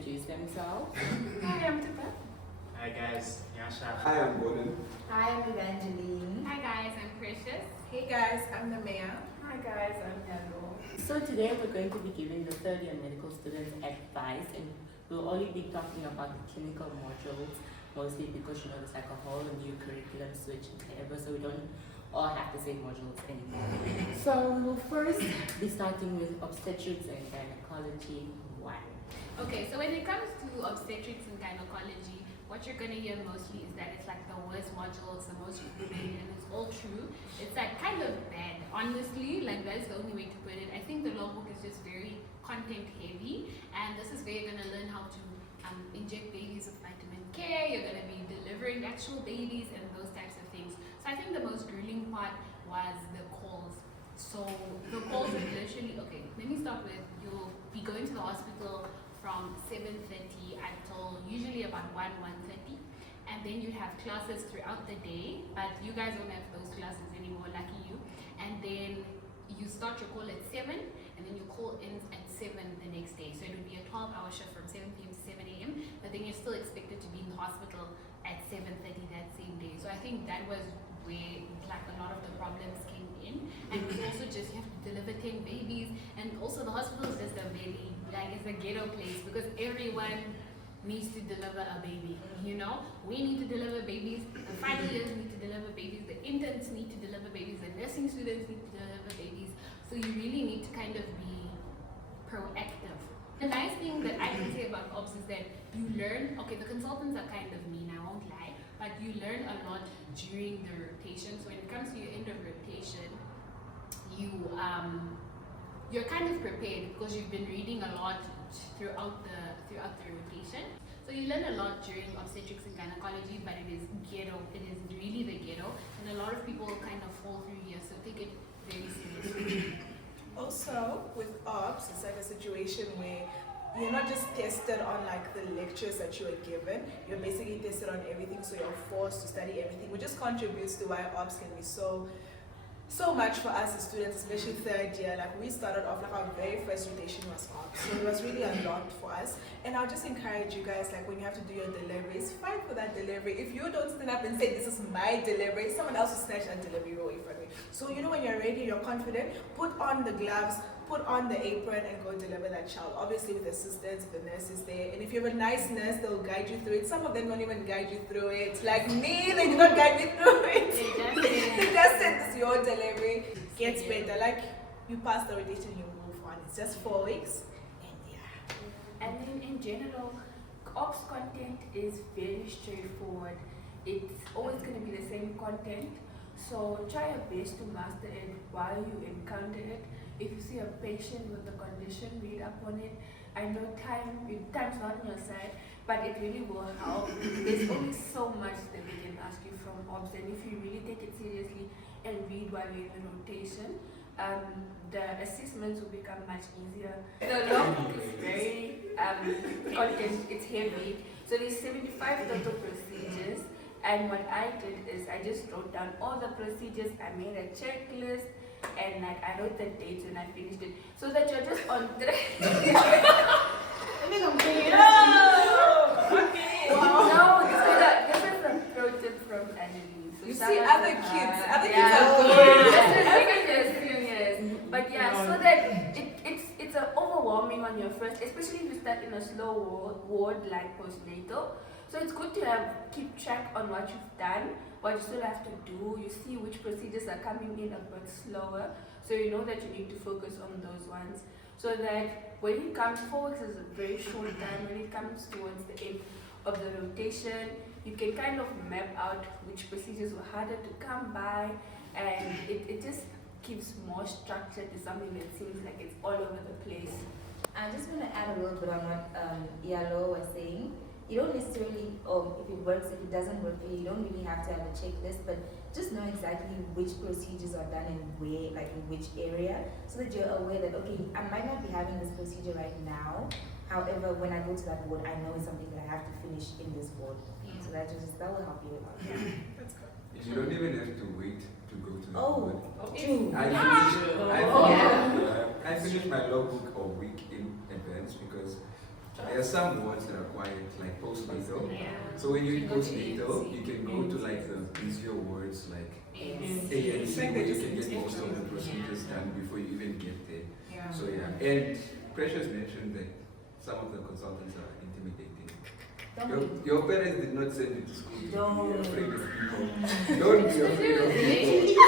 introduce themselves. Hi, I'm Tipa. Hi guys, Yasha. Hi, I'm Gordon. Hi, I'm Evangeline. Hi guys, I'm Precious. Hey guys, I'm the mayor. Hi guys, I'm Yalo. So today we're going to be giving the third year medical students advice, and we'll only be talking about the clinical modules, mostly because there's like a whole new curriculum switch and whatever, so we don't all have the same modules anymore. So we'll first be starting with Obstetrics and Gynecology 1. Okay, so when it comes to obstetrics and gynecology, what you're gonna hear mostly is that it's like the worst module, it's the most repeated, and it's all true. It's like kind of bad, honestly. Like that's the only way to put it. I think the law book is just very content heavy, and this is where you're gonna learn how to inject babies with vitamin K. You're gonna be delivering actual babies and those types of things. So I think the most grueling part was the calls. So the calls are literally okay. Let me start with you'll be going to the hospital from 7:30 until usually about 1:30, and then you have classes throughout the day, but you guys don't have those classes anymore, lucky you. And then you start your call at 7, and then your call ends at 7 the next day. So it would be a 12-hour shift from 7 p.m. to 7 a.m., but then you're still expected to be in the hospital at 7:30 that same day. So I think that was where like a lot of the problems came in. And it's also just you have to deliver 10 babies, and also the hospital is just a very like it's a ghetto place because everyone needs to deliver a baby. You know, we need to deliver babies, the final years need to deliver babies, the interns need to deliver babies, the nursing students need to deliver babies. So you really need to kind of be proactive. The nice thing that I can say about OBS is that you learn, okay, the consultants are kind of mean, I won't lie, but you learn a lot during the rotation. So when it comes to your end of rotation, you're kind of prepared because you've been reading a lot throughout the rotation. So you learn a lot during obstetrics and gynecology, but it is ghetto. It is really the ghetto, and a lot of people kind of fall through here. So take it very seriously. Also, with OBS, it's like a situation where you're not just tested on like the lectures that you are given, you're basically tested on everything, so you're forced to study everything, which just contributes to why OBS can be so much for us as students, especially third year. Like we started off like our very first rotation was OBS, so it was really a lot for us. And I'll just encourage you guys, like when you have to do your deliveries, fight for that delivery. If you don't stand up and say this is my delivery, someone else will snatch that delivery away from you. So you know when you're ready, you're confident, put on the gloves, put on the apron and go deliver that child. Obviously with assistants, the nurses there. And if you have a nice nurse, they'll guide you through it. Some of them don't even guide you through it. Like me, they did not guide me through it. They just said this is your delivery. Gets better. Like you pass the rotation, you move on. It's just 4 weeks. And yeah. And then in general, ops content is very straightforward. It's always going to be the same content. So try your best to master it while you encounter it. If you see a patient with a condition, read up on it. I know time's not on your side, but it really will help. There's only so much that they can ask you from OBS, and if you really take it seriously and read while you're in rotation, the assessments will become much easier. The logbook is very content, it's heavy. So there's 75 total procedures, and what I did is I just wrote down all the procedures. I made a checklist, and like I wrote the dates when I finished it, so that you're just on track. No, this is a project from Annelie. So You see other kids are good. But yeah, so that it's overwhelming on your first, especially if you start in a slow ward like postnatal. So it's good to keep track on what you've done, what you still have to do. You see which procedures are coming in a bit slower, so you know that you need to focus on those ones. So that when it comes, 4 weeks is a very short time. When it comes towards the end of the rotation, you can kind of map out which procedures were harder to come by, and it just gives more structure to something that seems like it's all over the place. I just want to add a little bit on what Yalo was saying. You don't necessarily, if it works, if it doesn't work for you, you don't really have to have a checklist, but just know exactly which procedures are done and where, like in which area, so that you're aware that, okay, I might not be having this procedure right now. However, when I go to that ward, I know it's something that I have to finish in this ward. So that will help you a lot. That's good. You don't even have to wait to go to the Oh, ward. true. I finished my logbook a week in advance because There are some wards that are quiet, like postnatal. Yeah. So when you're in postnatal, you can go to like the busier wards like A and C, where you can get most of the procedures done before you even get there. Yeah. So yeah, and Precious mentioned that some of the consultants are intimidating. Your parents did not send you to school to be afraid of people. Don't be afraid of people.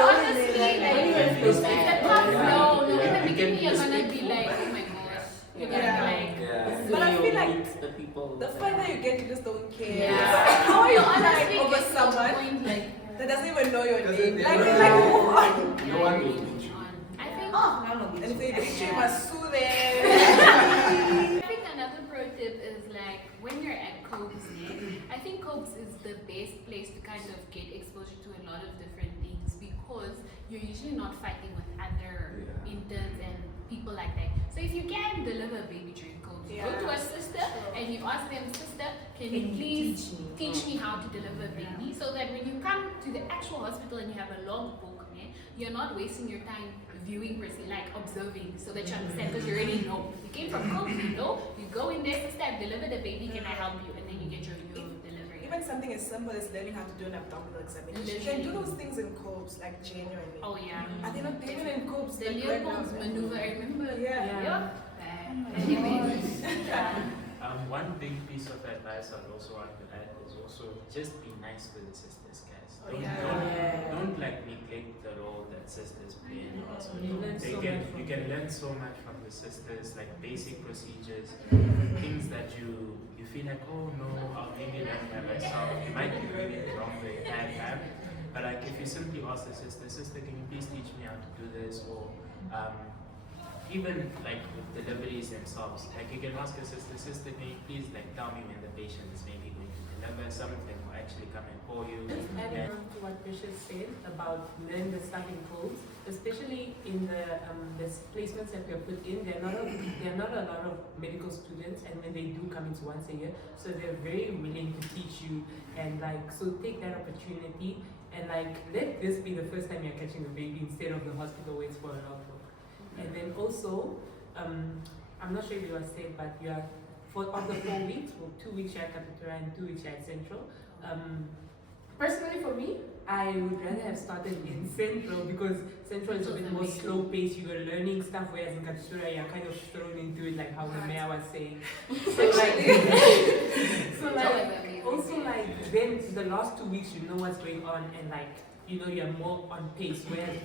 Honestly, like, it's a tough Yeah. no. In the Yeah. beginning, you're gonna be like, oh my gosh. You're gonna be like, Yeah. But I feel like meet the people. the further you get, you just don't care. yeah. How are you Honestly, like over get to the someone point, like, that doesn't even know your Doesn't name? know Like, your you're like, name. move on. No one will teach you. I think Oh, no, no, And if they bitch. beat you, you must sue them. I think another pro tip is like when you're at COPES, I think COPES is the best place to kind of get exposure to a lot of different things because you're usually not fighting with other Yeah. interns and people like that. So if you can deliver a baby during COPES, go Yeah. to a sister and you ask them, sister, can you please teach me how to deliver a baby? So that when you come to the actual hospital and you have a log book, you're not wasting your time viewing, like observing, so that you understand because you already know. You came from COPES, you know, you go in there, sister, I've delivered a baby, can I help you? And then you get your delivery. Even something as simple as learning how to do an abdominal examination. You can do those things in COPES, like genuinely. Oh yeah. Are they not even in COPES? The Leopold's maneuver, I remember. Yeah. One big piece of advice I'd also want to add is also just be nice to the sisters, guys. Oh, Don't, yeah. don't like neglect the role that sisters play in the hospital. You learn so much from You can learn so much from the sisters, like basic procedures, things that you feel like, oh no, I'll maybe learn by myself. You might be doing it the wrong way at time. But like if you simply ask the sister, can you please teach me how to do this? Or even like with deliveries themselves, like you can ask your sister, can you please like tell me when the patient is maybe going to deliver? Some of them will actually come and call you. Just adding on to what Precious said about learning the stuff in codes, especially in the placements that we have put in, there are not a lot of medical students, and when they do come, it's once a year, so they're very willing to teach you, and like, so take that opportunity, and like, let this be the first time you're catching a baby instead of the hospital waits for a logbook. And then also, I'm not sure if you were said, but you are, of the 4 weeks, well, 2 weeks you're at Capitura and 2 weeks you're at Central. Personally for me, I would rather have started in Central because Central is a bit more slow paced, you're learning stuff, whereas in Capitura you're kind of thrown into it like how the mayor was saying. So like, also like, then the last 2 weeks you know what's going on and like, you know you're more on pace, whereas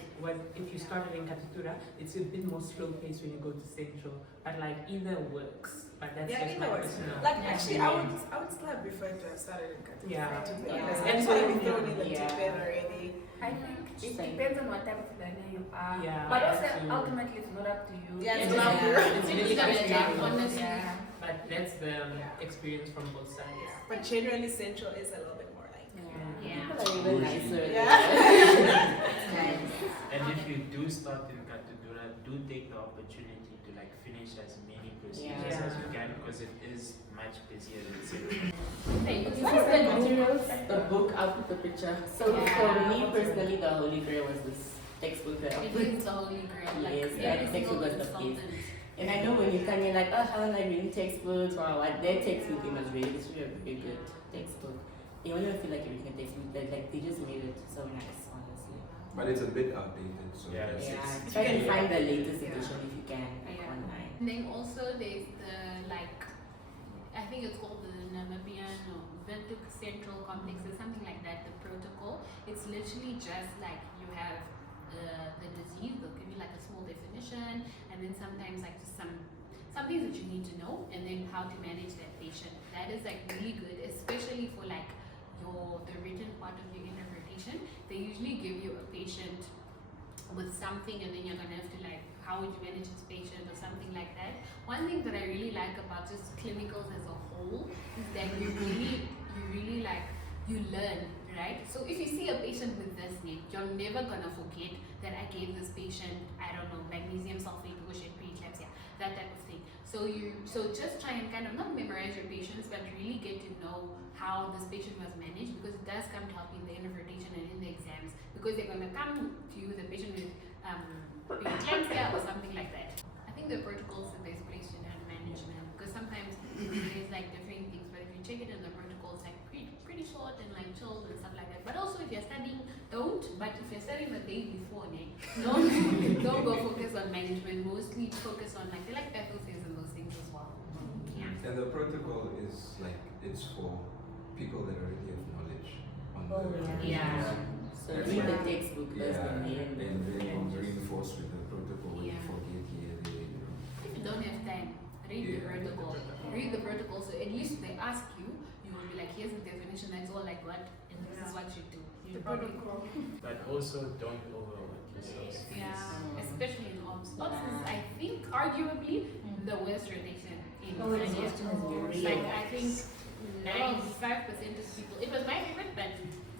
if you started in Capitura, it's a bit more slow paced when you go to Central. But like either works. But that's just either my works. personal. Like actually, I would still have preferred to have started in Capital. Yeah. To be Yeah. honest, And I just so- want to be thrown in the yeah. deep end already. I think it depends on what type of learner you are. Yeah, But also that's true. ultimately it's not up to you. Yeah, It's it's not just- it's It's really gonna up to adapt, you. honestly. Yeah. But that's the experience from both sides. But generally, Central is a little bit more like. Yeah. People are even nicer. Yeah. And if you do start in Catadura, do take the opportunity to like finish as many procedures Yeah. as you can because it is much busier than Central. Hey, What is the materials? The book, I'll put the picture. So Yeah. for me personally, the holy grail was this textbook that I It put. is the holy grail. Like Yes, every that single textbook was the consultant. And I know when you come, you're like, oh, I don't like reading textbooks or what. Their textbook was really, it's really a very good textbook. You don't even feel like you're reading a textbook, but like they just made it so nice, honestly. But it's a bit outdated, so Yeah. that's Yeah, it. try to find the latest edition if you can, like Yeah. online. And then also there's the like, I think it's called the Namibian or Windhoek Central Complex or something like that. The protocol. It's literally just like you have the disease. They'll give you like a small definition, and then sometimes like just some things that you need to know, and then how to manage that patient. That is like really good, especially for like the written part of your interpretation. They usually give you a patient with something, and then you're gonna have to like, how would you manage this patient or something like that. One thing that I really like about just clinicals as a whole is that you really like, you learn, right? So if you see a patient with this need, you're never gonna forget that I gave this patient, I don't know, magnesium sulfate, push and preeclampsia, that type of thing. So just try and kind of not memorize your patients, but really get to know how this patient was managed, because it does come to help in the interpretation and in the exams, because they're gonna come to you with a patient with preeclampsia or something like that. I think the protocol is the best place to learn management, because sometimes there's like different things, but if you check it in the protocol, it's like pretty short and like chilled and stuff like that. But also if you're studying, but if you're studying the day before, don't go focus on management, mostly focus on like, they like faculties and those things as well. Yeah. And the protocol is like, it's for people that already have knowledge on the Yeah. So read the textbook first and then and reinforce with the protocol when you Yeah. forget here, there, you know. If you don't have time, read the protocol. Read the protocol, so at least if they ask you, you will be like, here's the definition, that's all like what, and this is what you do. The protocol. But also don't overwork yourselves. Yeah, especially in ops. Ops is, I think, arguably the worst rotation in Oh, it's Kenya. just real. Like, I think 95% of people, it was my favorite, but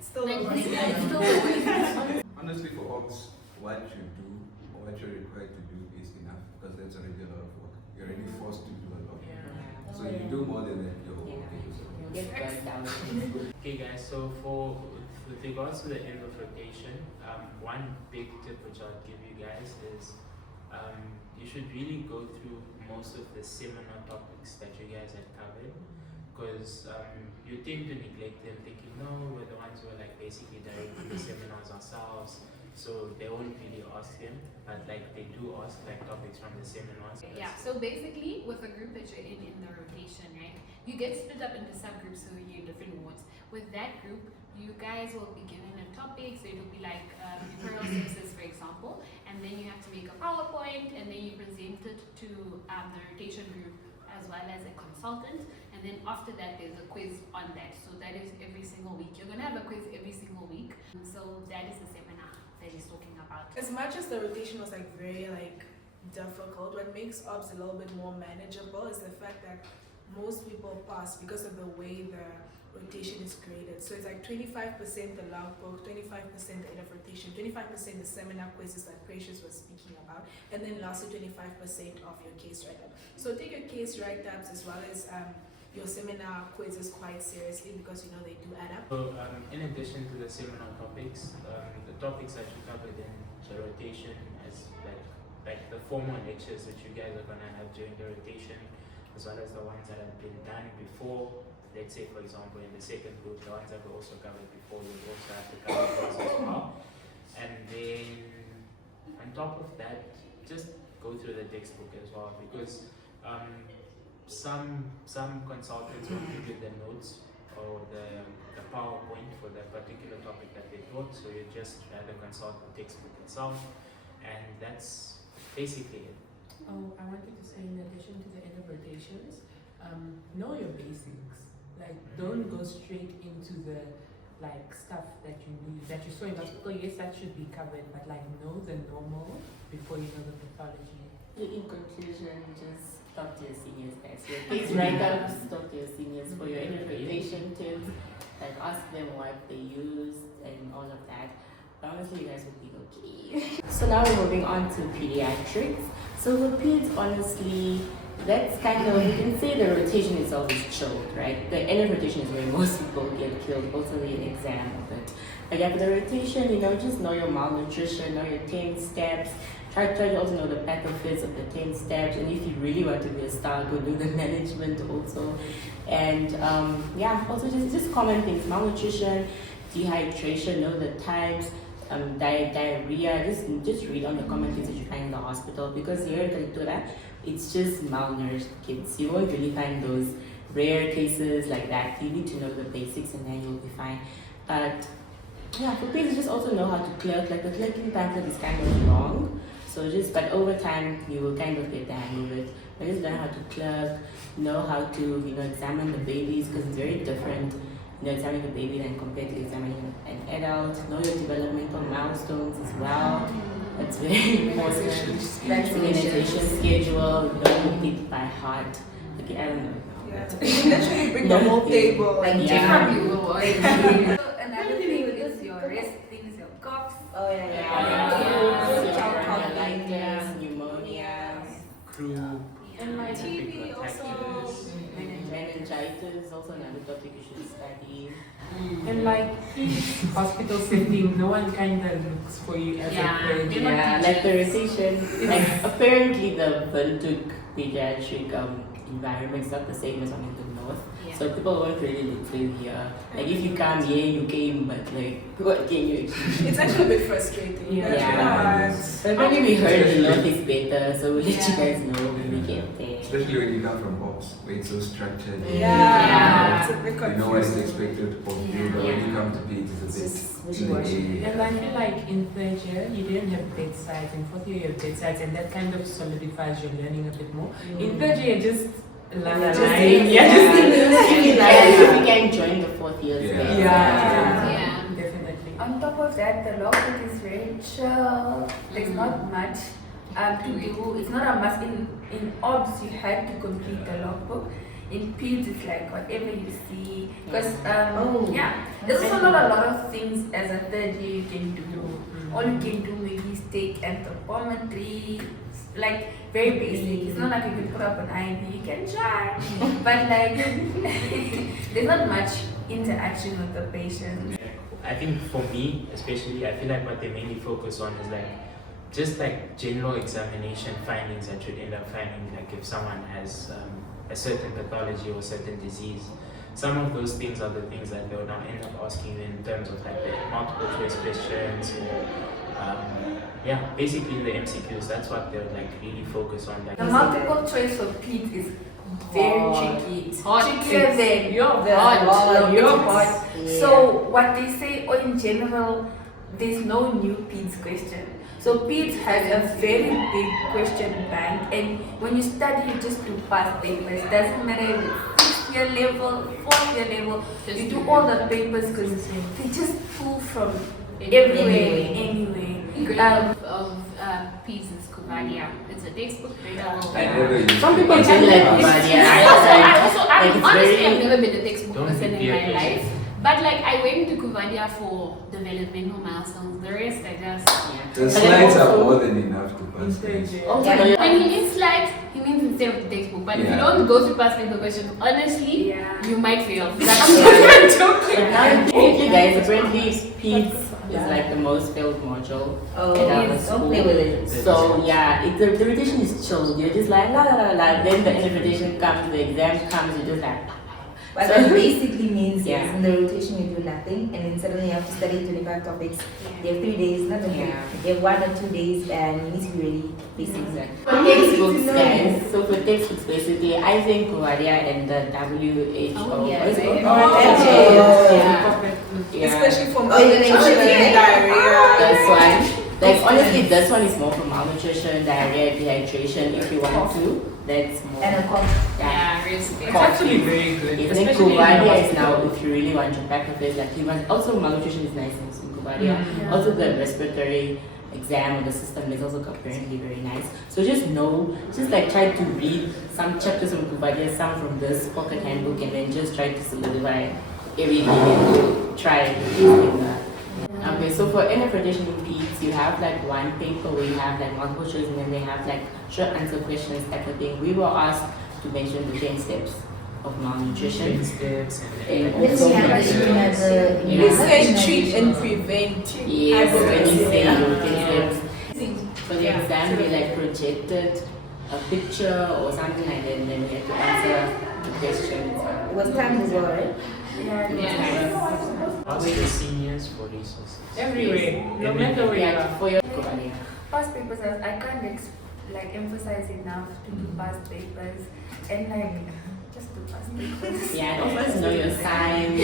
Still like, not yeah, it's still the worst. Honestly, for ops, what you do or what you're required to do is enough because that's already a lot of work. You're already forced to do a lot. So you do more than that, you're okay. So. you'll get burned down. Okay guys, so with regards to the end of rotation, one big tip which I'll give you guys is you should really go through most of the seminar topics that you guys have covered, because you tend to neglect them thinking, no, we're the ones who are like basically directing the seminars ourselves, so they won't really ask them, but like they do ask like topics from the seminars. Yeah, so basically, with the group that you're in the rotation, right, you get split up into subgroups, so you're in different wards. With that group, you guys will be given a topic, so it'll be like referral services, for example, and then you have to make a PowerPoint, and then you present it to the rotation group as well as a consultant, and then after that there's a quiz on that. So that is every single week. You're gonna have a quiz every single week. So that is the seminar that he's talking about. As much as the rotation was like very like difficult, what makes ops a little bit more manageable is the fact that most people pass because of the way the rotation is graded. So it's like 25% the log book, 25% the end of rotation, 25% the seminar quizzes that Precious was speaking about, and then lastly 25% of your case write-up. So take your case write-ups as well as your seminar quizzes quite seriously because you know they do add up. So in addition to the seminar topics, the topics that you covered in the rotation as like the formal lectures that you guys are gonna have during the rotation, as well as the ones that have been done before. Let's say, for example, in the second group, the ones that were also covered before, you also have to cover those as well. And then, on top of that, just go through the textbook as well, because some consultants will give you the notes or the PowerPoint for the particular topic that they taught, so you just rather consult the textbook itself, and that's basically it. Oh, I wanted to say, in addition to the end of rotations, know your basics. Like, don't go straight into the like stuff that you need, that you saw in hospital. Yes, that should be covered, but like know the normal before you know the pathology. In conclusion, just talk to your seniors, guys. Your case write-ups, talk to your seniors for your interpretation tips, like ask them what they used and all of that. But honestly, you guys will be okay. So now we're moving on to pediatrics. So with peds, honestly, that's kind of, you can say the rotation itself is chilled, right? The end of rotation is where most people get killed, also the exam of it. But yeah, for the rotation, you know, just know your malnutrition, know your 10 steps. Try to also know the pathophys of the 10 steps. And if you really want to be a star, go do the management also. And yeah, also just common things, malnutrition, dehydration, know the times, diarrhea, just read on the common things that you find in the hospital, because here in Kalitura, it's just malnourished kids. You won't really find those rare cases like that. You need to know the basics and then you'll be fine. But yeah, for kids, just also know how to clerk. Like the clerking pamphlet is kind of long, so but over time you will kind of get the hang of it. But just learn how to clerk, know how to examine the babies, because it's very different. Examining a baby than compared to examining an adult. Know your developmental milestones as well. That's very important. Vaccination schedule. Don't read it by heart. Okay, I don't know. Yeah. You literally bring the whole table. Like Yeah. So another thing is your rest things, your coughs. Oh Colitis, pneumonia, Croup, And my typical TV also. tactics. meningitis is also another topic you should study. And like hospital setting, no one kind of looks for you as Yeah, a friend. they're not Yeah, like the rotation. Like apparently the Windhoek pediatric environment is not the same as one in the north. Yeah. So people won't really look for you here. Like if you come here, you came, but like people again you. It's actually a bit frustrating. Yeah. But maybe we heard the north is better, so we'll let you guys know when we get there. Especially when you come from ops, where it's so structured. Yeah. It's a bit You know what is confusing. expected of you, but when you come to Peds, it's a bit. And I feel like in third year, you didn't have bedsides. In fourth year, you have bedsides, and that kind of solidifies your learning a bit more. In third year, just la la la. If you can join the fourth year. Yeah. Definitely. On top of that, the logbook is very chill. There's not much to do. It's not a must. In obs, you had to complete the logbook. In Peds, it's like whatever you see. Because, there's also not a lot of things as a third year you can do. All you can do maybe is take anthropometry, like very basic. It's not like you can put up an IV, you can try. But like, there's not much interaction with the patient. I think for me, especially, I feel like what they mainly focus on is like just like general examination findings that you'd end up finding, like if someone has a certain pathology or a certain disease. Some of those things are the things that they'll now end up asking you in terms of like the multiple choice questions or basically the MCQs. That's what they'll like really focus on. Like The multiple choice for Peds is very tricky. Trickier than hot. So what they say, or in general, there's no new Peds question. So Peds has a very big question bank, and when you study, you just do past papers. Doesn't matter if it's 6th year level, 4th year level, you do all the papers because they just pull from everywhere, anyway. Of Peds is Kuvadia. It's a textbook. Some people don't like Kuvadia. Honestly, I've never been a textbook person in my life. But like I went to Kuvadia for developmental milestones. The rest I just The slides are more than enough to pass. When he means slides, he means instead of the textbook. But if you don't go to pass paper questions, honestly, you might fail. I'm joking. You guys, apparently Peds is like the most failed module at our school. Don't play with it. So yeah, the rotation is chill. You're just like la la la la. Then the invitation comes, the exam comes, you're just like. But that basically means in the rotation you do nothing, and then suddenly you have to study 25 topics. You have 3 days, not okay. You have 1 or 2 days, and you need to be ready. Basically. For textbooks, guys. So for textbooks, basically, I think Kuvadia and the WHO. Especially for malnutrition and diarrhea. This one. Like honestly, this one is more for malnutrition, diarrhea, dehydration. If you want to, that's more. And it's actually very good. I think Kuvadia is now, if you really want to pack of it, like you want. Also, malnutrition is nice in Kuvadia. Also, the respiratory exam or the system is also apparently very nice. So just like try to read some chapters from Kuvadia, some from this pocket handbook, and then just try to solidify everything and try using that. Okay, so for NF rotation in Peds, you have like one paper where you have like multiple choice and then they have like short answer questions type of thing. We were asked to mention the 10 steps of malnutrition. 10 steps And also treat and prevent. Yes, when you say your 10 steps. For the exam, they like projected a picture or something like that, and then we had to answer the questions. It was time as well, right? Ask your seniors for resources. Everywhere, no matter where you are. For your Past papers, I can't emphasize enough to do past papers, and just do past papers. Yeah, and also know your sign.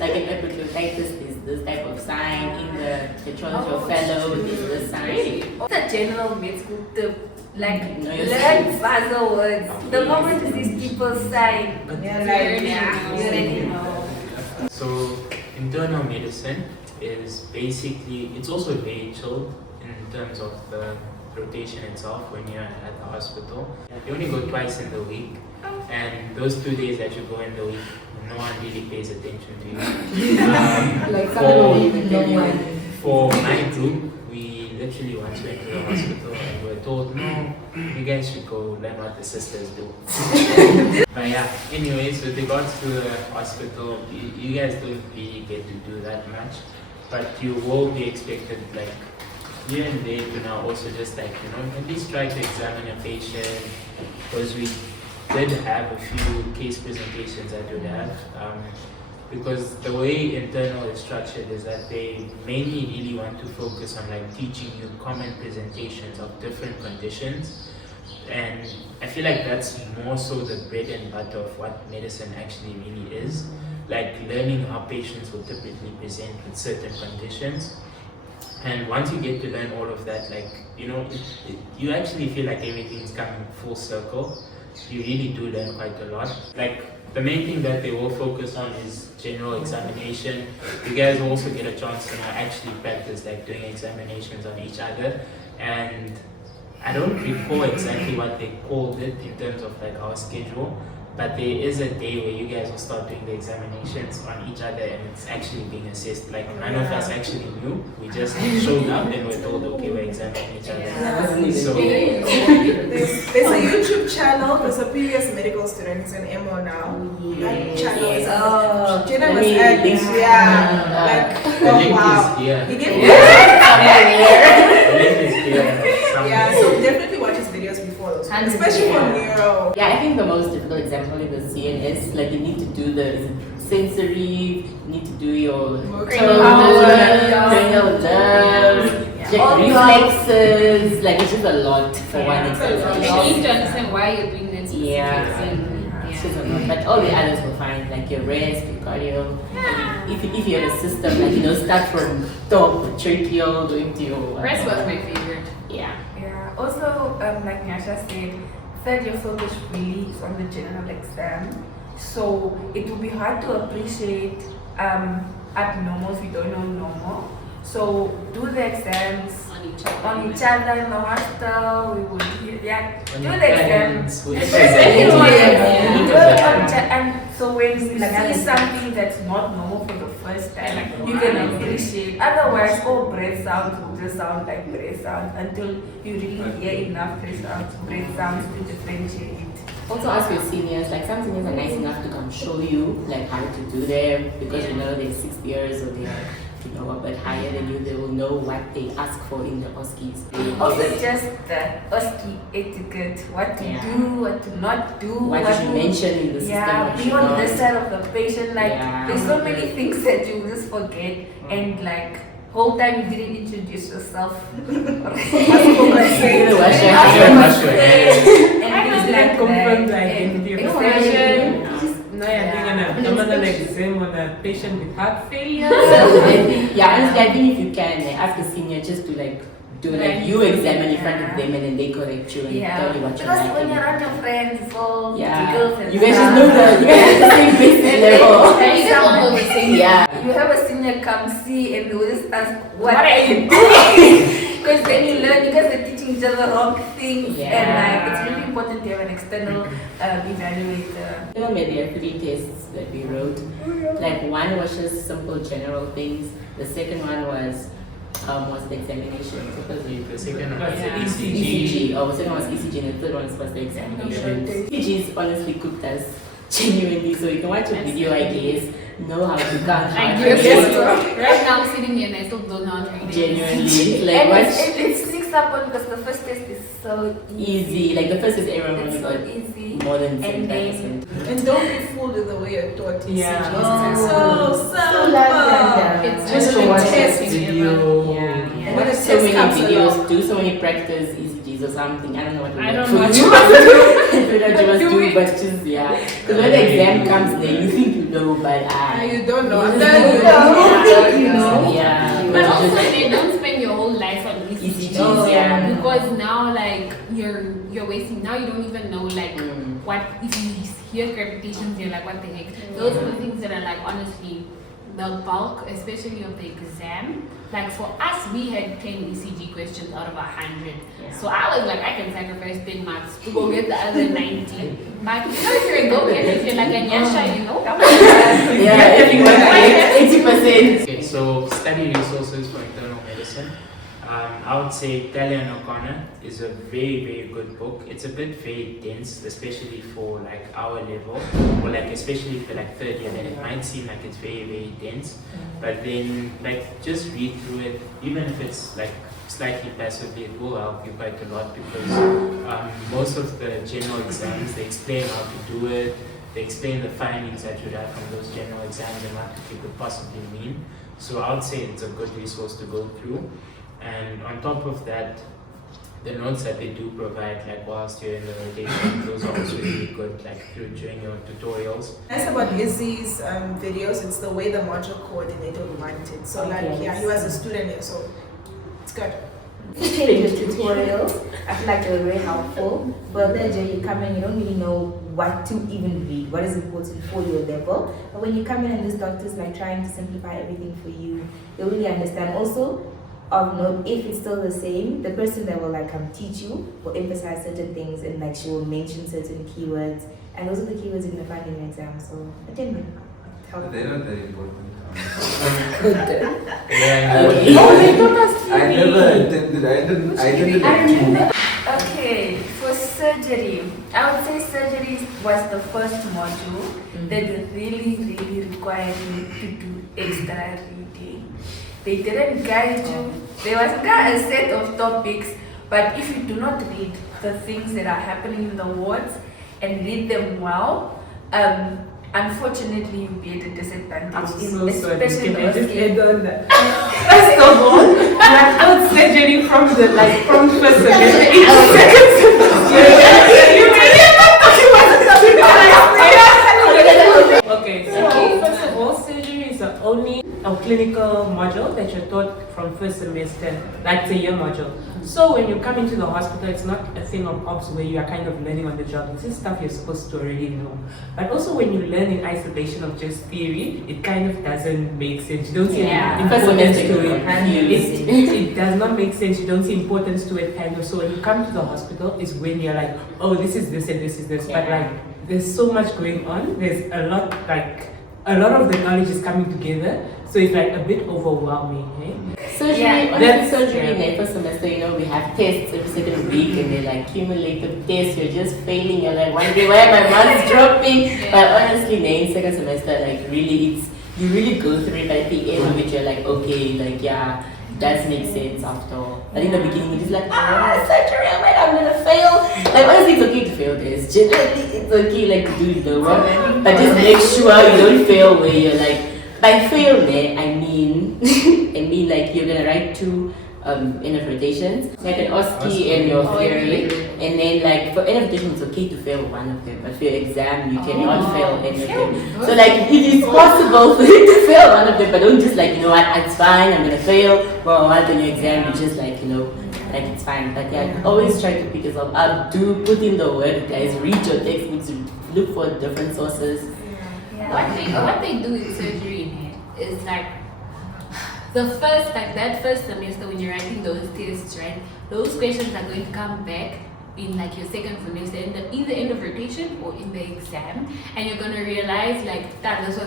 Like in epiglottitis is this type of sign. In the pathology of fellow is this sign. The general med school tip, Know learn puzzle words. The moment you see people's sign, you already know. So internal medicine is basically, it's also very chilled in terms of the rotation itself when you're at the hospital. You only go twice in the week, and those 2 days that you go in the week, no one really pays attention to you. For my group, we literally once went to the hospital and we were told, no, you guys should go learn what the sisters do. But yeah, anyways, with regards to the hospital, you guys don't really get to do that much, but you will be expected here and there to now also just at least try to examine a patient, because we did have a few case presentations I would have. Because the way internal is structured is that they mainly really want to focus on like teaching you common presentations of different conditions, and I feel like that's more so the bread and butter of what medicine actually really is, like learning how patients will typically present with certain conditions. And once you get to learn all of that, like, you know, you actually feel like everything's coming full circle. You really do learn quite a lot. Like, the main thing that they will focus on is general examination. You guys will also get a chance to actually practice like doing examinations on each other. And I don't recall exactly what they called it in terms of like our schedule, but there is a day where you guys will start doing the examinations on each other and it's actually being assessed. Like none of us actually knew. We just showed up and we're told, okay, we're examining each other. So There's a YouTube channel. There's a previous medical student. He's an MO now. That channel is Jenna was at this. the link wow. is here. He gave The link is here. Yeah, so definitely watch his videos before those, especially for neuro. Yeah, I think the most difficult example in the CNS, like you need to do the sensory, you need to do your cranial nerves, reflexes, like it's just a lot for one examination. You need to understand why you're doing this. It's just a lot. But all the others will find, like your rest, your cardio. If you have a system, like, you know, start from top, tracheal, going to your... Rest was my favorite. Yeah. Yeah. Also, like Nyasha said, third year focus really is on the general exam. So it will be hard to appreciate abnormals we don't know normal. So do the exams on each other in the hostel. We would do the exams. And so when you see something that's not normal for the first time, you can appreciate. Otherwise, all breath sounds will just sound like breath sounds until you really hear enough breath sounds to differentiate. Also ask your seniors, like some seniors are nice enough to come show you like how to do them, because you know they're 6 years or they're, you know, a bit higher than you. They will know what they ask for in the OSCEs. Also just the OSCE etiquette, what to do, what to not do, what you should mention in the system. Yeah, be on this side of the patient. Like there's so many things that you just forget, and like whole time you didn't introduce yourself. Wash your hands. And like confirm the identity of the patient. Now you're doing an abdominal exam on a patient with heart failure. Honestly, I think if you can, ask a senior just to like do like you examine in front of them and then they correct you and tell you what you're like. Because when you're around your friends, it's all giggles and you guys just know you guys have the same basic level. You have a senior come see and they will just ask, what are you doing? Because then you learn, you guys are teaching each other wrong things, and like it's really important to have an external evaluator. You know, there are 3 tests that we wrote. Like one was just simple general things. The second one was the examination. The second one was ECG. The second one was ECG and the third one was the examination. ECGs honestly cooked us genuinely, so you can watch a video, I guess, know how to count. Right now I'm sitting here and I still don't know how to read it. Genuinely. Like and it sneaks up on because the first test is so easy. Like the first is everyone only got easy. more than 10%. And don't be fooled with the way you're taught. So It's just a watch test video. Watch so many videos, do so many practice ECGs or something. I don't know what I don't know know what you must do, but just because when the exam comes, then you think you know, but you don't know. But also they don't spend your whole life on ECGs, because now like you're wasting. Now you don't even know like what if you hear crepitations, you're like what the heck. Those are the things that are like honestly the bulk, especially of the exam. Like for us, we had 10 ECG questions out of 100. So I was like, I can sacrifice 10 marks to go get the other 90. But you know, if you're a go-getter, if you're like a Nyasha, you know? Yeah, 80%. Okay, so study resources for internal medicine. I would say Talia O'Connor is a very, very good book. It's a bit very dense, especially for like our level, or like especially for like third year. Then it might seem like it's very, very dense, but then like just read through it, even if it's like slightly passively, it will help you quite a lot because most of the general exams they explain how to do it. They explain the findings that you have from those general exams and what it could possibly mean. So I would say it's a good resource to go through. And on top of that, the notes that they do provide, like whilst you're in the rotation, those are also really good, like during your tutorials. Nice about Izzy's videos, it's the way the module coordinator wanted. So like, yeah, he was a student here, so it's good. Change the tutorials. I feel like they were very helpful. But then you come in, you don't really know what to even read, what is important for your level. But when you come in and this doctor's like trying to simplify everything for you, you'll really understand. Also, of note, if it's still the same, the person that will like teach you will emphasize certain things and like she will mention certain keywords, and those are the keywords you're gonna find in your exam. So attend them. But they're not very important. Oh, they taught us I never attended. I didn't like Okay, for surgery, I would say surgery was the first module that really required me to do extra reading. They didn't guide you. There was not a set of topics, but if you do not read the things that are happening in the wards and read them well, unfortunately you'll be at a disadvantage. I'm so sorry. Especially Can I just in add on that? First of all, like out surgery from first semester into second semester. Okay, so first of all, surgery is the only clinical module that you're taught from first semester, like the year module. So when you come into the hospital, it's not a thing of ops where you are kind of learning on the job. This is stuff you're supposed to already know. But also when you learn in isolation of just theory, it kind of doesn't make sense. You don't see importance to it. It does not make sense. You don't see importance to it kind of. So when you come to the hospital, is when you're like, oh, this is this and this is this. But like, there's so much going on. There's a lot of the knowledge is coming together. So it's like a bit overwhelming, eh? Surgery, honestly, surgery in the first semester, you know, we have tests every second week and they're like cumulative tests, you're just failing, you're like wondering why my marks dropping. But honestly, in second semester, like really, you really go through it at the end of it, you're like, okay, like yeah, it does make sense after all. But in the beginning, you're just like, surgery, I'm gonna fail. Like honestly, it's okay to fail this. Generally, it's okay like to do the work, but just make sure you don't fail where you're like, by fail there, I mean like you're gonna write 2 end of rotations, like an OSCE and your theory, and then like for end of rotation it's okay to fail one of them, but for your exam you cannot fail any of them. So like it is possible for you to fail one of them, but don't just like, you know what, it's fine, I'm gonna fail. Well, while in your exam you just like, you know, like it's fine. But yeah, always try to pick yourself up. Do put in the work, guys. Read your textbooks, look for different sources. What they do in surgery is like that first semester when you're writing those tests, right? Those questions are going to come back in like your second semester in the end of rotation or in the exam, and you're gonna realize like that this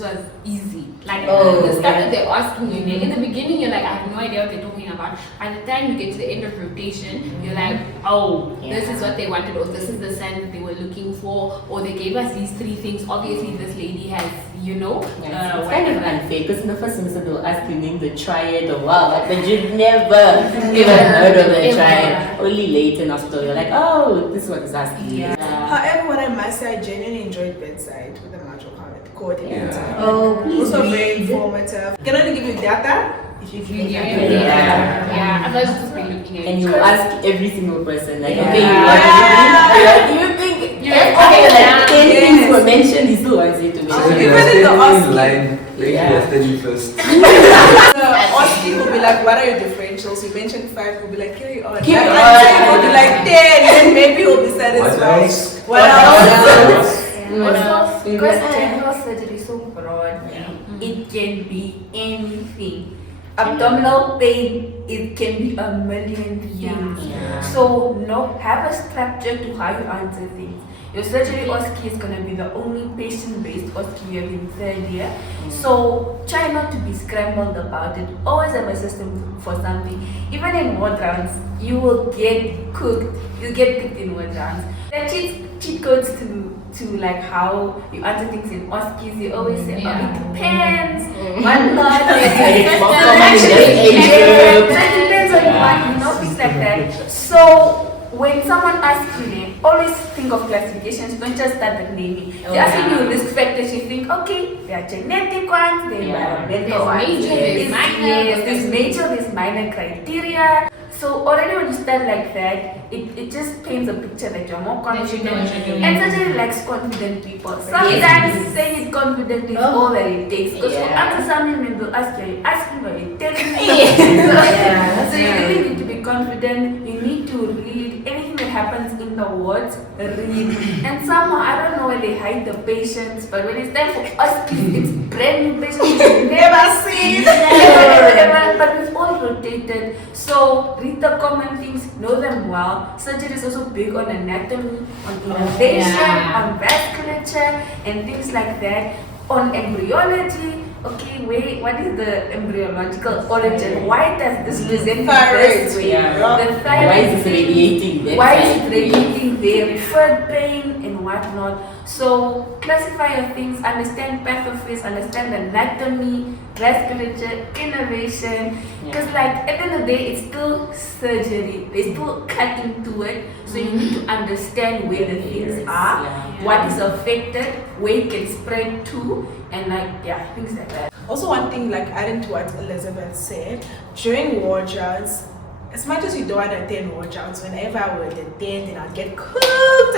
was easy. Like the stuff that they're asking you in the beginning, you're like, I have no idea what they're talking about. By the time you get to the end of rotation, you're like, oh, this is what they wanted, or this is the sign that they were looking for, or they gave us these 3 things. Obviously, this lady has, you know, it's kind of unfair because in the first semester they will ask you name the triad or wow, but you've never even heard of the triad. Only later in hospital you're like, oh, this is what is asking you. However, what I must say, I genuinely enjoyed bedside with the module coordinator. Oh, please Also very informative. Can only give you data if you give me data. Yeah, otherwise just be looking at it. And you ask every single person, like, okay, you think like 10 things were mentioned, he still wants you to mention. Even in the OSCE, line, you're standing first. the OSCE will be like, what are your differentials? You mentioned 5, we'll be like, carry on. Carry on. We'll be like 10, then maybe we'll be satisfied. What else? Also, because general surgery is so broad, it can be anything. Abdominal pain, it can be a million things. So have a structure to how you answer things. Your surgery OSCE is going to be the only patient-based OSCE you have in third year. So try not to be scrambled about it. Always have a system for something. Even in ward rounds, you will get cooked. You get cooked in ward rounds. There are cheat codes to like how you answer things in OSCEs. You always say, oh, it depends. One not. It depends on what, things like that. So when someone asks you, always think of classifications. Don't just start at naming. They ask you risk factors. You think, okay, there are genetic ones, there are environmental ones. There's major, there's minor criteria. So already when you start like that, it just paints a picture that you're more confident. And surgery likes confident people. Sometimes saying it confidently is all that it takes. Because for answer something, when they'll ask you, asking what you're telling me. So you really need to be confident. You need to read anything that happens in the wards. Read. And somehow, I don't know where they hide the patients, but when it's time for us, it's brand new patients we've never seen. But we've all rotated. So read the common things, know them well. Surgery is also big on anatomy, on innovation, on vasculature, and things like that. On embryology, okay, wait, what is the embryological origin? Why does this present this way? The thyroid, why is it radiating there? Why is it radiating there? Referred pain and whatnot. So classify your things, understand pathophys, understand anatomy, vasculature, innovation. Because like at the end of the day, it's still surgery. They still cut into it. So you need to understand where the things are, what is affected, where it can spread to, and things like that. Also, one thing, like adding to what Elizabeth said, during ward rounds, as much as you don't want to attend ward rounds, whenever I would attend and I'd get cooked,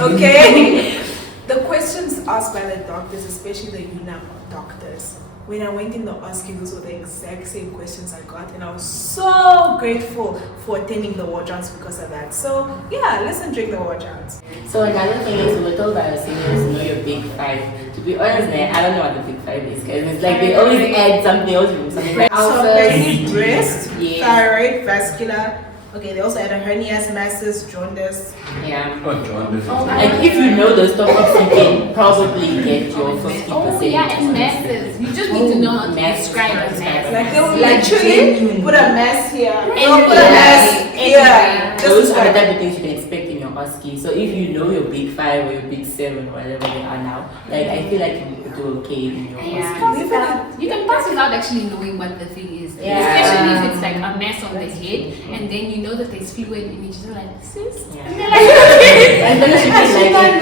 okay? The questions asked by the doctors, especially the UNAM doctors, when I went in the OSCE, those were the exact same questions I got, and I was so grateful for attending the ward rounds because of that. So listen during the ward rounds. So another thing is, we were told by our seniors, know your big five. To be honest, I don't know what the big five is, because it's like they always add something else from something like So breast, thyroid, vascular. Okay, they also add hernias, masses, jaundice. Jaundice. Like if you know those topics, you can probably get your 50%. And masses. You just need to know how to describe a mass. Like they'll literally put a mass here. They'll put a mass here. Those are the type of things you can expect in your OSCE. So if you know your big five or your big seven, whatever they are now, like I feel like you do okay in your OSCE. You can pass without actually knowing what the thing is. Especially if it's like a mass on the head, and then you know that there's fluid in it. You're like, sis? And then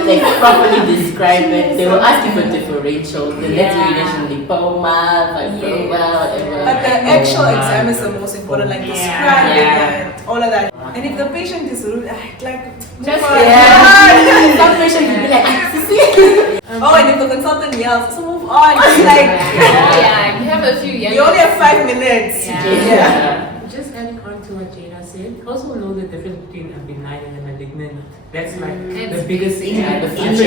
you can properly describe it. They will ask you for differential. The let you mention lipoma, fibroma, whatever. But the actual exam is the most important, like describing it, all of that. And if the patient is rude, some patient will be like, and if the consultant yells, so move on. It's like, you have a few you only have 5 minutes. Just adding on to what Jada said, also know the difference between a benign and a malignant. That's like the biggest thing. The features.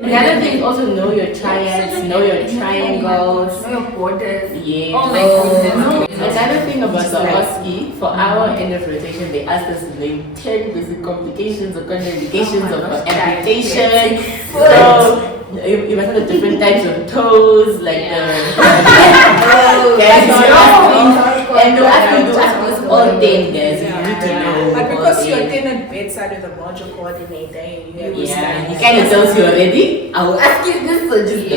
The other thing is also know your triads, know your triangles, Know your borders. Oh my goodness. Another thing about the OSCE, for our end of rotation, they asked us to name 10 basic complications or contraindications of amputation. So you must have the different types of toes, like and they'll ask you to ask us all 10 guys. You need to know. But because you're attended bedside with a module coordinator, you have he kind of tells you already, I will ask you this, so just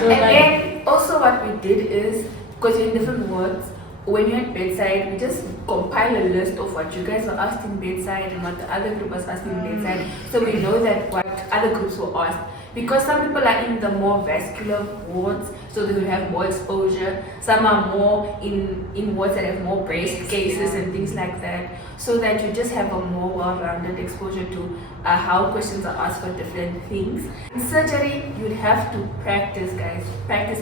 So and then also what we did is, because you're in different wards, when you're at bedside, we just compile a list of what you guys were asked in bedside and what the other group was asked in bedside, so we know that what other groups were asked. Because some people are in the more vascular wards, so they will have more exposure. Some are more in wards that have more breast cases and things like that, so that you just have a more well-rounded exposure to how questions are asked for different things. In surgery, you'd have to practice, guys. Practice.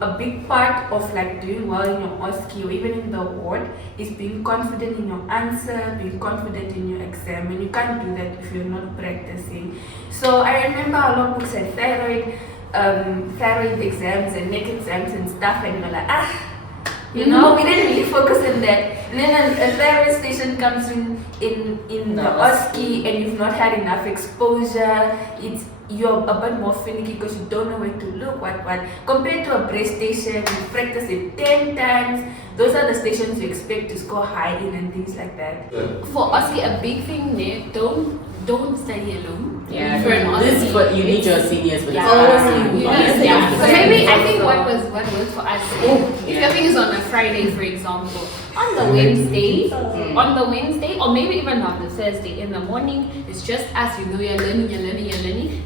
A big part of like doing well in your OSCE or even in the ward is being confident in your answer, being confident in your exam, and you can't do that if you're not practicing. So I remember our logbooks had thyroid exams and neck exams and stuff, and you're like, we didn't really focus on that. And then a thyroid station comes in in No, the OSCE and you've not had enough exposure, you're a bit more finicky because you don't know where to look, what. Compared to a breast station, you practice it 10 times. Those are the stations you expect to score high in and things like that. For OSCE, a big thing there, don't study alone. Yeah, For an this is OSCE, what you need your seniors with. Yeah. So maybe I think what worked for us, if Yeah. your thing is on a Friday, for example, on the Wednesday, or maybe even on the Thursday in the morning, it's just us, you're learning,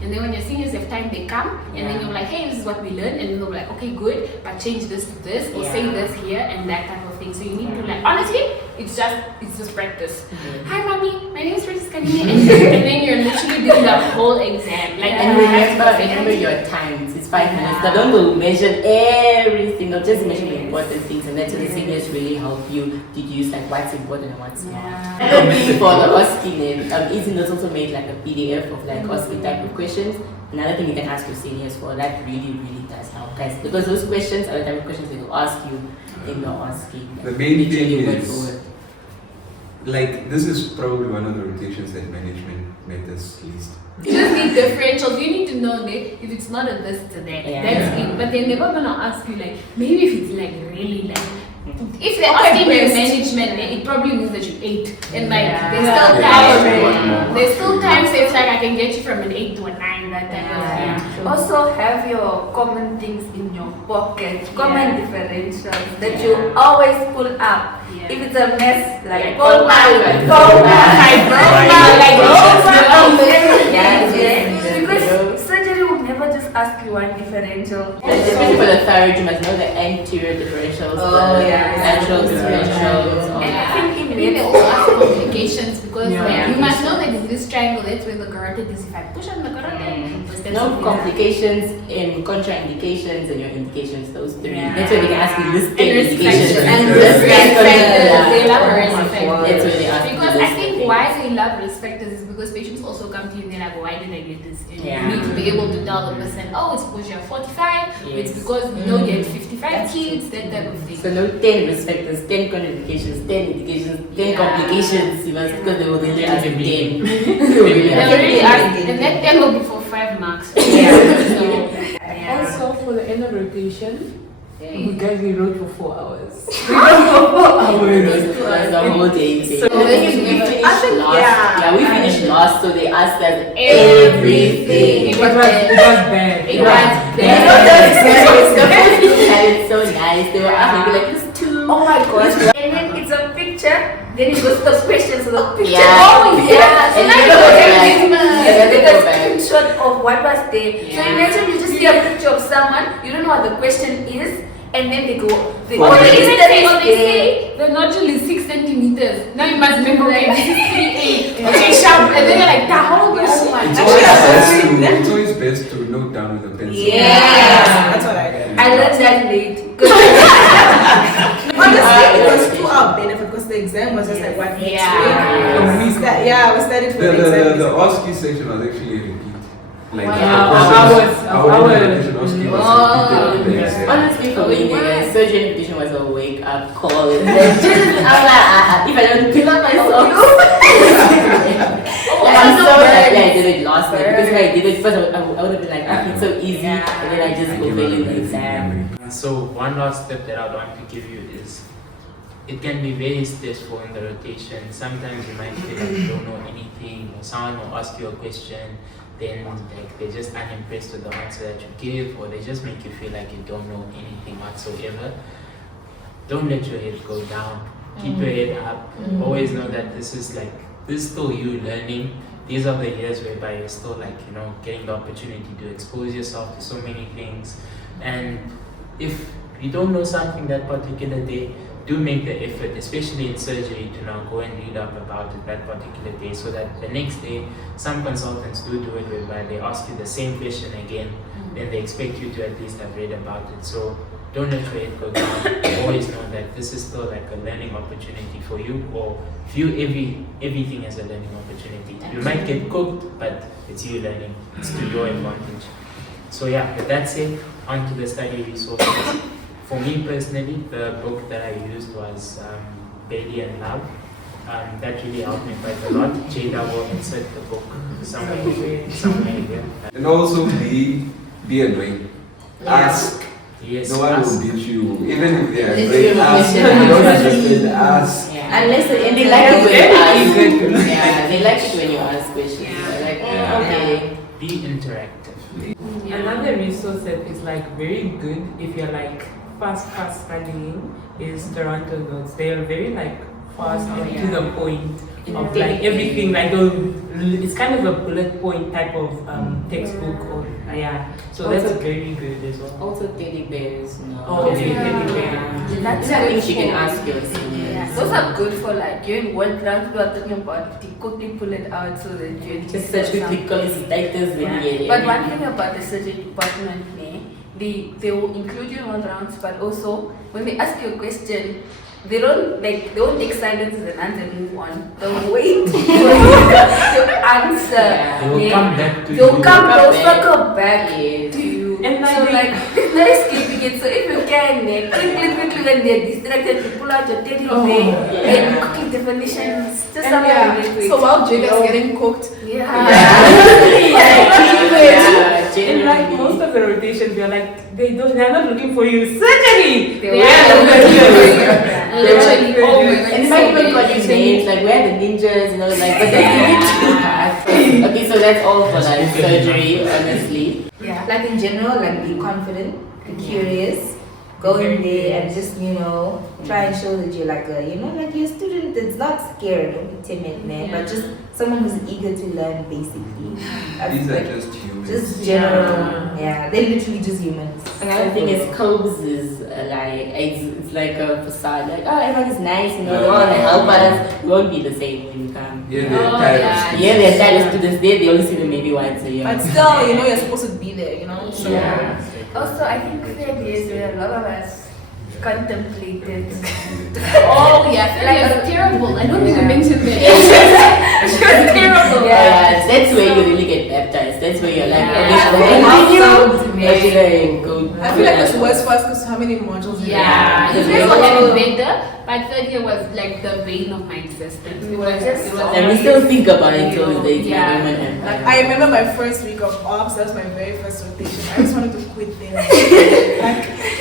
and then when your seniors have time, they come, and then you're like, hey, this is what we learned, and then they'll be like, okay, good, but change this to this, or say this here, and that type of thing. So you need to honestly, it's just practice. Hi, mommy, my name is Francis Kanini, and then you're literally doing the whole exam. And remember your times. It's 5 minutes. They don't mention everything. They'll just mention the important things, and that's where the seniors really help you deduce like what's important and what's not. For the OSCE, Easy Notes also made like a PDF of like OSCE type of questions. Another thing you can ask your seniors for that really does help, guys, because those questions are the type of questions they will ask you in your OSCE. The main thing is, like, this is probably one of the rotations that management matters least. You just need differentials. You need to know that if it's not a this, it's a that. That's it. But they're never gonna ask you like, maybe if it's like really like, if they're asking your management, it probably means that you ate. And like, there's still times it's like I can get you from an 8 to a 9, that type of thing. Also have your common things in your pocket, common differentials that you always pull up. If it's a mess, like because surgery will never just ask you one differential. Especially for the thyroid, you must know the anterior differentials, the lateral differentials. And I think in they also ask complications because you must know that in this triangle, that's where the carotid is. If I push on the carotid, no complications, contraindications, and your indications, those three. That's where they can ask you list indications. And they love risk factors. That's where they ask you. Because I think why they love risk factors is because patients also come to you and they're like, why did I get this? And you need to be able to tell the person, oh, it's because you're 45, it's because you know you had 55 kids, that type of thing. So no 10 risk factors, 10 contraindications, 10 indications, 10 complications, because they will really ask you 10. They will really ask, and that 10 will be for 5 marks. Also, for the end of rotation, we wrote for 4 hours. We wrote for 4 hours. It was the whole day. So we finished last. We finished last, so they asked us everything. It was bad. It was bad. It's so nice. They were asking like this too. Oh my gosh. And then it's a picture, then it goes to the questions of the picture. Oh yeah. And So you now go you take a screenshot of what was there. So imagine you just see a picture of someone, you don't know what the question is, and then they go, they say the nodule is 6 centimeters. Now you must remember, okay, this is 3A. Okay, sharp. And then you're like, how much? It's always best to note down with a pencil. That's what I did. I learned that late. Honestly, it was to our benefit because the exam was just like 1 week. We studied for the exam. The OSCE section was actually a repeat. Like our rotation OSCE was repeated. Honestly, for me, the surgery invitation was a wake up call. I'm like, if I don't pick up myself. I'm so happy I did it last night because if I did it first, I would have been like, it's so easy, and then I just go fail in the exam. So one last tip that I would want to give you is, it can be very stressful in the rotation. Sometimes you might feel like you don't know anything, or someone will ask you a question, then like they're just unimpressed with the answer that you give, or they just make you feel like you don't know anything whatsoever. Don't let your head go down. Keep your head up. Always know that this is still you learning. These are the years whereby you're still getting the opportunity to expose yourself to so many things. And if you don't know something that particular day, do make the effort, especially in surgery, to now go and read up about it that particular day, so that the next day, some consultants do it whereby they ask you the same question again, then they expect you to at least have read about it. So don't let your head go down. Always know that this is still like a learning opportunity for you, or view everything as a learning opportunity. You might get cooked, but it's you learning. It's to your advantage. So yeah, with that said, on to the study resources. For me personally, the book that I used was Bailey and Love. that really helped me quite a lot. Jada will insert the book somewhere here. And also be annoying. Ask. Yes, No one ask. will beat you. Even if they are Literally, annoying, ask. yeah. You don't understand, ask. Yeah. Unless And they like it when you ask. Yeah, they like it when you ask questions. They're like, Yeah. okay. Be interactive. Another resource that is like very good if you're like fast studying is Toronto Notes. They are very like fast and to the point of like everything. Like it's kind of a bullet point type of textbook or yeah. So that's Also- very good as well. Also teddy bears. No. Oh, okay, teddy bear. That's These are good things you can for- ask your seniors. Yeah, those are good for like during one class we are talking about to quickly pull it out so that you Just search quickly cholecystitis and yeah. But one thing about the surgery department, they will include you in all rounds, but also when they ask you a question, they don't take silence as an answer and move on. They'll wait for you to answer. Yeah. They will come back to you. They'll circle back Yes. to you. And so like it's not escaping it. So if you can, quickly when they're distracted, you pull out your teddy bear and cooking definitions. Just something really quick. So while Jada's getting cooked, And like most of the rotations, they're like they're not looking for you. Surgery. They Literally, oh my and it's not even calling names, like we're the ninjas, you know, like, but that's a bit too hard. Okay, so that's all for like surgery, honestly. Yeah. Like in general, like be confident, be curious, go in there and just, try and show that you're like like you're a student that's not scared, don't be timid, man, but just someone who's eager to learn, basically. That's These are like, just humans. just general, yeah, they're literally just humans. Another thing is Cobes is like, it's like a facade, like, oh, everyone is nice, they want to help us, we won't be the same when you come. Yeah, they're tired of Yeah, students. they're tired of students, they only see them maybe once a year. but still, you're supposed to be there, So Yeah. Also, I think there is where a lot of us contemplated. Oh yeah, Like, that's terrible. I don't Yeah. even mention that. She was terrible. Yeah, that's where you really get baptized. That's where you're like, okay, should I Yeah. continue? Or should I go? I feel like it's worse for us because how many modules? we Yeah, have. you guys were getting better, but third year was like the bane of my existence. It was just so And we still think about it till the day Yeah. Like I remember my first week of ops. That was my very first rotation. I just wanted to quit there.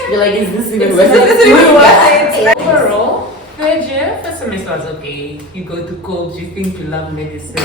You're like, is this even Is worth it? it even worth it? Overall, third year, first semester was okay. You go to Cobes, you think you love medicine.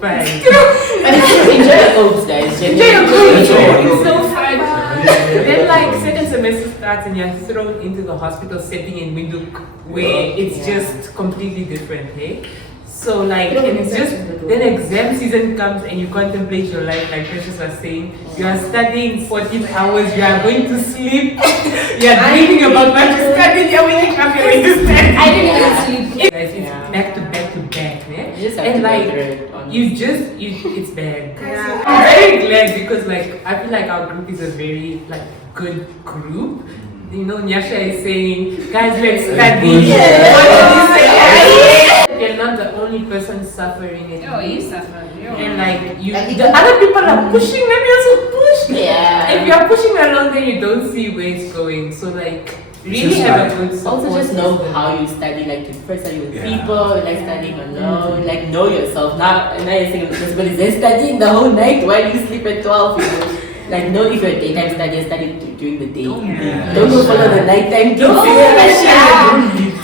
Fine. But enjoy your Cobes, guys. Enjoy your Cobes. Enjoy. It's so fun. Then like second semester starts and you're thrown into the hospital setting in Windhoek where it's just completely different, hey? So like, and it's just, then exam season comes and you contemplate your life, like Precious was saying, you are studying 14 hours, you are going to sleep, you are dreaming about what you studied, you're waking up, you're going to study. I didn't even sleep. Guys, it's back to back to back, eh? You just have And to like, go through it, honestly. it's bad. Yeah. I'm very glad because like, I feel like our group is a very like good group. You know, Nyasha is saying, guys, let's study. Yeah. What did you say? You're not the only person suffering it. Oh, you suffered. And like you, Like, the other people are pushing, let me also push. Yeah. If you're pushing along, then you don't see where it's going. So like, really Just have like- a good support Also, just know system. how you study, like to first study with Yeah. people, like studying alone, like know yourself. Now you're saying, but is there studying the whole night? Why do you sleep at 12? You know? Like, know if you're a daytime studier, study during the day. Don't go follow the nighttime. Don't figure that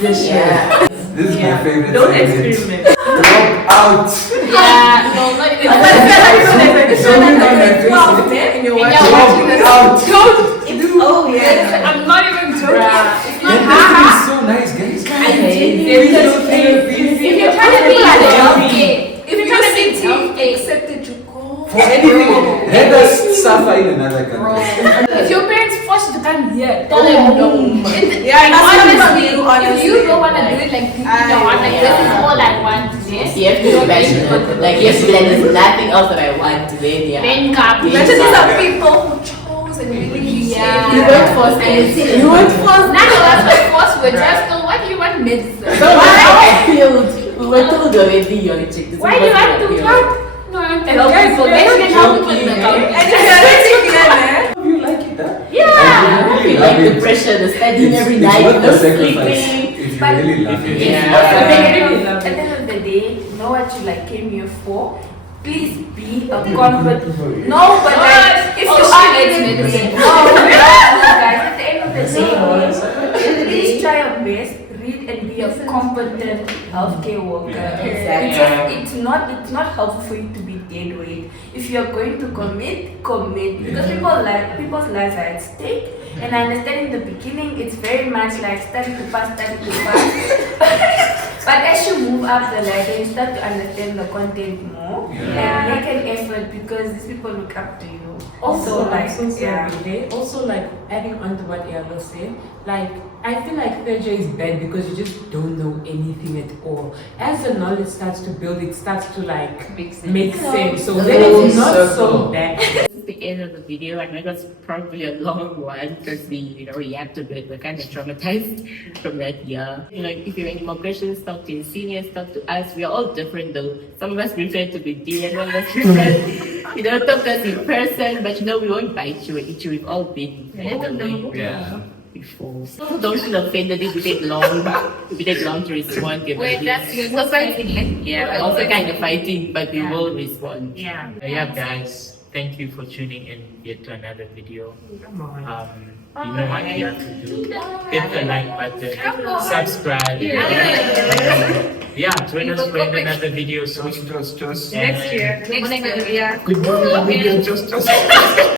shit. Yeah. This is my favorite Don't sentence. experiment. Drop out. Yeah, no, not even. It's only on my face. And you're Yeah. watching. Drop out. Oh, yeah. I'm not even joking. It's not Everything is so nice, guys. If you're trying to be in healthcare, if you're trying to be in healthcare, Accepted you go. For anything, let us suffer in another country. if your parents force you to come here, tell them no. Yeah, that's what I'm Honestly, saying, if honestly. you don't want to do it like deep in your heart, like this is all I want today, You have to be passionate. Like, you have to be like, there's nothing else that I want today. Yeah. then come. Imagine these are people who chose and really Yeah. You weren't forced anything. You weren't forced. None of us were forced. We're just told, why do you want medicine? So why appealed? We were told already you're a chick. This Why is do you what want to appealed. what? No, I want to help guys, people. we're Then not you can help people in the joking, county. And you're sitting here, man. You like it, huh? Yeah. I really You love like the it. pressure, the studying It's- every it's night, worth no the sacrifice. sleeping. It's you But really love it. Yeah. at the end of the day, know what you like came here for. Please be a competent. No, but like, if you are in medicine, guys, at the end of the day, please try your best. Read and be a competent healthcare worker. Exactly. It's not helpful for you to be dead weight. If you're going to commit. Because people's lives are at stake. And I understand in the beginning it's very much like study to pass. But as you move up the ladder, you start to understand the content more and make an effort because these people look up to you. Also, So, also like adding on to what Yalo said, like I feel like third year is bad because you just don't know anything at all. As the knowledge starts to build, it starts to like make sense. So then it's not so bad. This is the end of the video. I know it was probably a long one because we reacted to it. We're kind of traumatized from that year. If you have any more questions, talk to your seniors, talk to us. We are all different though. Some of us prefer to be dear, some of us prefer talk to us in person, but we won't bite you or eat you. We've all been before. So don't feel offended if we take long to respond. Wait, that's we're fighting. Yeah, we're also kind of fighting, but we will respond. Yeah, guys. Thank you for tuning in yet to another video. You know what you have to do. Hit the like button, subscribe. Join us for another video. next year. Good morning, video.